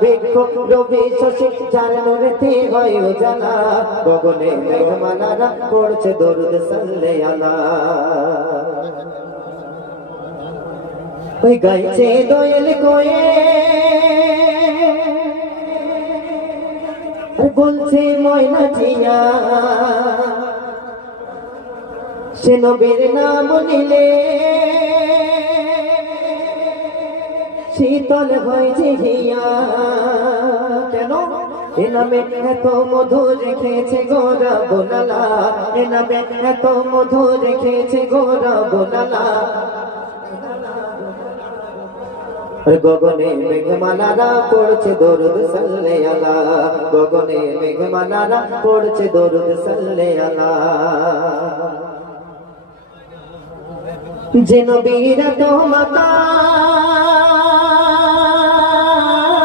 বিক্ষোভ রবি শশী চার নূরেতে হয় জানা গগনে মেঘমালারা পড়ছে দরুদ সাল্লে আলা ওই গাইছে দোয়েল কোয়ে আর বলছে ময়না টিয়া সে নবীর নাম নিলে শীতল হয় যে হিয়া কেন এ নামে এত মধু রেখেছে গোরা বোনালা এ নামে এত মধু রেখেছে গোরা বোনালা গগনে মেঘমালারা পড়ছে দরুদ সাল্লে আলা গগনে মেঘমালারা পড়ছে দরুদ সাল্লে আলা যে নবীর তো মাতা